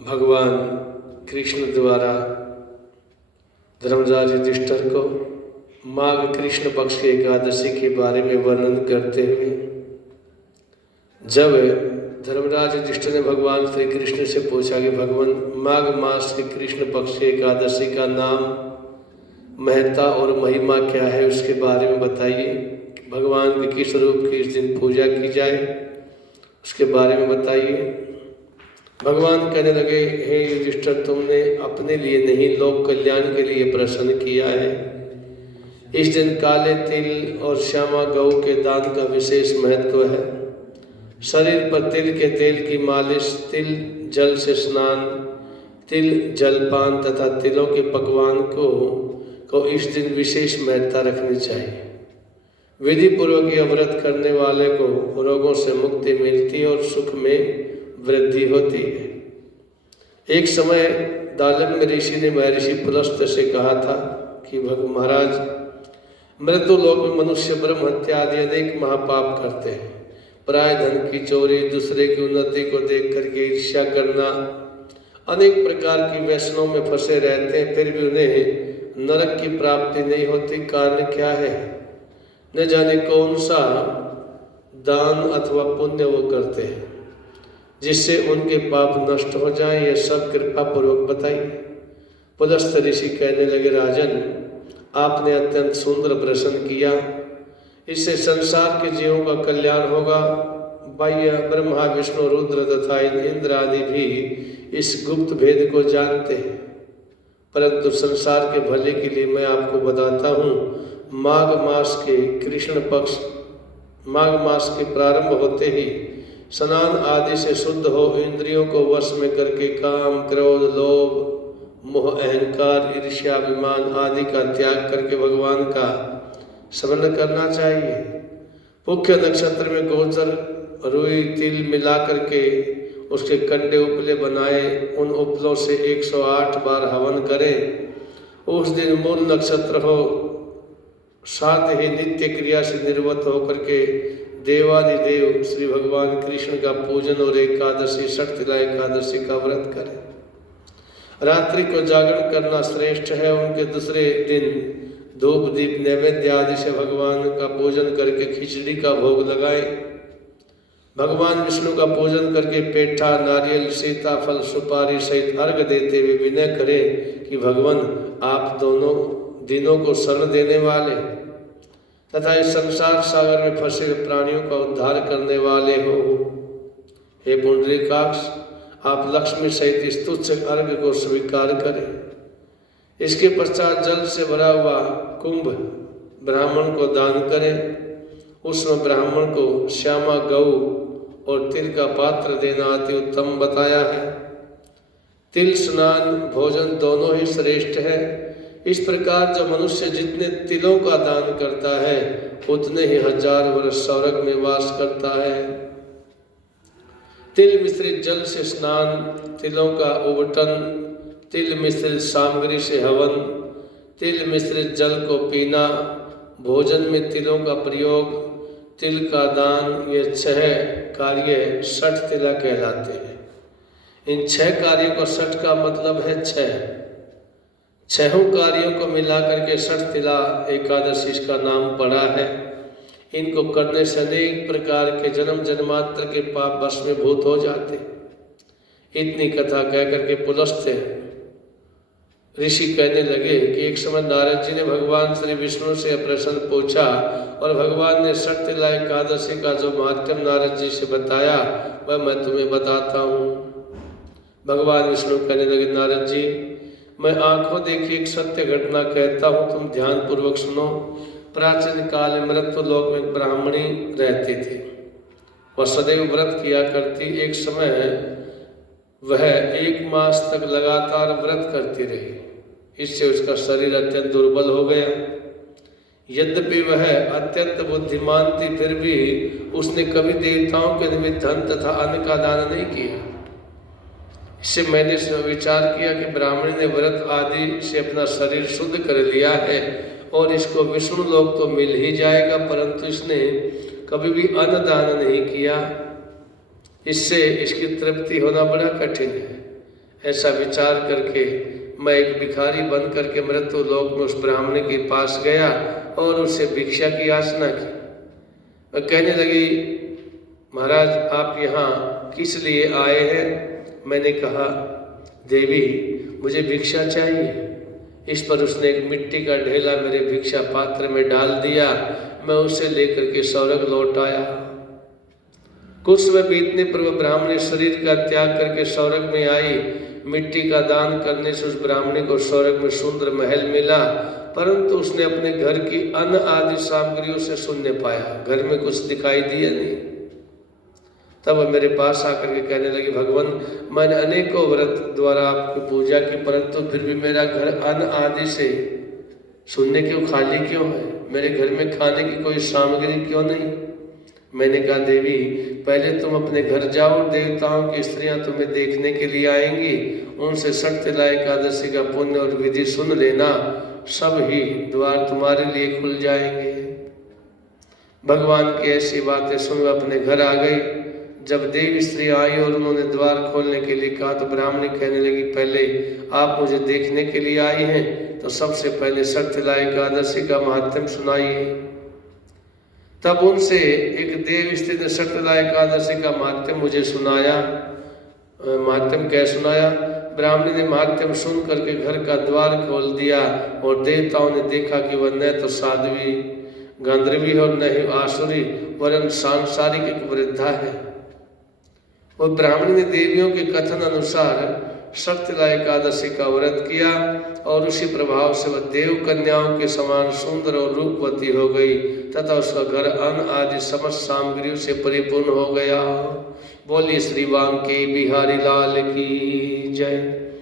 भगवान कृष्ण द्वारा धर्मराज युधिष्ठिर को माघ कृष्ण पक्ष की एकादशी के बारे में वर्णन करते हुए जब धर्मराज युधिष्ठिर ने भगवान श्री कृष्ण से पूछा कि भगवान माघ मास की कृष्ण पक्ष की एकादशी का नाम, महत्ता और महिमा क्या है, उसके बारे में बताइए। भगवान के किस रूप की इस दिन पूजा की जाए उसके बारे में बताइए। भगवान कहने लगे, हे युधिष्ठिर, तुमने अपने लिए नहीं लोक कल्याण के लिए प्रश्न किया है। इस दिन काले तिल और श्यामा गौ के दान का विशेष महत्व है। शरीर पर तिल के तेल की मालिश, तिल जल से स्नान, तिल जलपान तथा तिलों के पकवान को इस दिन विशेष महत्ता रखनी चाहिए। विधि पूर्वक यह व्रत करने वाले को रोगों से मुक्ति मिलती और सुख में वृद्धि होती है। एक समय दालम्य ऋषि ने महर्षि पुलस्त से कहा था कि महाराज, मृत्युलोक में मनुष्य ब्रह्म हत्या आदि अनेक महापाप करते हैं। पराय धन की चोरी, दूसरे की उन्नति को देख करके ईर्ष्या करना, अनेक प्रकार की व्यसनों में फंसे रहते हैं, फिर भी उन्हें नरक की प्राप्ति नहीं होती। कारण क्या है? न जाने कौन सा दान अथवा पुण्य वो करते हैं जिससे उनके पाप नष्ट हो जाएं। ये सब कृपा पूर्वक बताइए। पुलस्त ऋषि कहने लगे, राजन, आपने अत्यंत सुंदर प्रश्न किया। इससे संसार के जीवों का कल्याण होगा। बाह्य ब्रह्मा विष्णु रुद्र तथा इंद्र आदि भी इस गुप्त भेद को जानते हैं, परंतु संसार के भले के लिए मैं आपको बताता हूँ। माघ मास के प्रारंभ होते ही स्नान आदि से शुद्ध हो, इंद्रियों को वश में करके काम, क्रोध, लोभ, मोह, अहंकार, ईर्ष्या, अभिमान आदि का त्याग करके भगवान का स्मरण करना चाहिए। मुख्य नक्षत्र में गोचर, रुई, तिल मिला करके उसके कंडे उपले बनाए, उन उपलों से 108 बार हवन करें। उस दिन मूल नक्षत्र हो, साथ ही नित्य क्रिया से निर्वत होकर के देवादिदेव श्री भगवान कृष्ण का पूजन और एकादशी, षटतिला एकादशी का व्रत करें। रात्रि को जागरण करना श्रेष्ठ है। उनके दूसरे दिन धूप दीप नैवेद्य आदि से भगवान का पूजन करके खिचड़ी का भोग लगाए। भगवान विष्णु का पूजन करके पेठा, नारियल, सीताफल, सुपारी सहित अर्घ देते हुए विनय करें कि भगवान, आप दोनों दिनों को शरण देने वाले तथा इस संसार सागर में फंसे प्राणियों का उद्धार करने वाले हो। हे पुंडरीकाक्ष, आप लक्ष्मी सहित इस तुच्छ अर्घ को स्वीकार करें। इसके पश्चात जल से भरा हुआ कुंभ ब्राह्मण को दान करें। उसमें ब्राह्मण को श्यामा गौ और तिल का पात्र देना अति उत्तम बताया है। तिल स्नान भोजन दोनों ही श्रेष्ठ है। इस प्रकार जो मनुष्य जितने तिलों का दान करता है उतने ही 1000 वर्ष स्वर्ग में वास करता है। तिल मिश्रित जल से स्नान, तिलों का उबटन, तिल मिश्रित सामग्री से हवन, तिल मिश्रित जल को पीना, भोजन में तिलों का प्रयोग, तिल का दान, ये 6 कार्य षटतिला कहलाते हैं। इन 6 कार्यों को षट का मतलब है 6। 6 कार्यों को मिलाकर के षटतिला एकादशी का नाम पड़ा है। इनको करने से अनेक प्रकार के जन्म जन्मांतर के पाप भस्मीभूत हो जाते। इतनी कथा कह करके पुलस्त ऋषि कहने लगे कि एक समय नारद जी ने भगवान श्री विष्णु से प्रश्न पूछा और भगवान ने षटतिला एकादशी का जो महात्म्य नारद जी से बताया वह मैं तुम्हें बताता हूँ। भगवान विष्णु कहने लगे, नारद जी, मैं आंखों देखी एक सत्य घटना कहता हूँ, तुम ध्यान पूर्वक सुनो। प्राचीन काल में मृत्युलोक में ब्राह्मणी रहती थी। वह सदैव व्रत किया करती। एक समय वह 1 मास तक लगातार व्रत करती रही। इससे उसका शरीर अत्यंत दुर्बल हो गया। यद्यपि वह अत्यंत बुद्धिमान थी, फिर भी उसने कभी देवताओं के निमित्त धन तथा अन्न का दान नहीं किया। इससे मैंने विचार किया कि ब्राह्मणी ने व्रत आदि से अपना शरीर शुद्ध कर लिया है और इसको विष्णु लोक तो मिल ही जाएगा, परंतु इसने कभी भी अन्न दान नहीं किया। इससे इसकी तृप्ति होना बड़ा कठिन है। ऐसा विचार करके मैं एक भिखारी बन करके मृत्यु लोक में उस ब्राह्मण के पास गया और उससे भिक्षा की याचना की। वह कहने लगी, महाराज आप यहाँ किस लिए आए हैं? मैंने कहा, देवी मुझे भिक्षा चाहिए। इस पर उसने एक मिट्टी का ढेला मेरे भिक्षा पात्र में डाल दिया। मैं उसे लेकर के स्वर्ग लौट आया। कुछ समय बीतने पर वह ब्राह्मणी शरीर का त्याग करके स्वर्ग में आई। मिट्टी का दान करने से उस ब्राह्मणी को स्वर्ग में सुंदर महल मिला, परंतु उसने अपने घर की अन्न आदि सामग्रियों से शून्य पाया। घर में कुछ दिखाई दिया नहीं। तब वह मेरे पास आकर के कहने लगी, भगवान मैंने अनेकों व्रत द्वारा आपकी पूजा की, परंतु फिर भी मेरा घर अन्न आदि से शून्य क्यों, खाली क्यों है? मेरे घर में खाने की कोई सामग्री क्यों नहीं? मैंने कहा, देवी पहले तुम अपने घर जाओ, देवताओं की स्त्रियां तुम्हें देखने के लिए आएंगी, उनसे सत्यला एकादशी का पुण्य और विधि सुन लेना, सब ही द्वार तुम्हारे लिए खुल जाएंगे। भगवान की ऐसी बातें सुन वह अपने घर आ गई। जब देवी स्त्री आई और उन्होंने द्वार खोलने के लिए कहा तो ब्राह्मणी कहने लगी, पहले आप मुझे देखने के लिए आई हैं तो सबसे पहले सत्यला एकादशी का महात्म्य सुनाइए। तब उनसे एक देव स्त्री ने सत्यला एकादशी का महात्म्य मुझे सुनाया। महात्म्य क्या सुनाया? ब्राह्मणी ने महात्म्य सुन करके घर का द्वार खोल दिया और देवताओं ने देखा कि वह न तो साध्वी गंधर्वी और न ही आसुरी वरन सांसारिक एक वृद्धा है। और ब्राह्मणी ने देवियों के कथन अनुसार सत्यला एकादशी का व्रत किया और उसी प्रभाव से वह देव कन्याओं के समान सुंदर और रूपवती हो गई तथा उसका घर अन्न आदि समस्त सामग्रियों से परिपूर्ण हो गया। बोलिए श्री वांके बिहारी लाल की जय।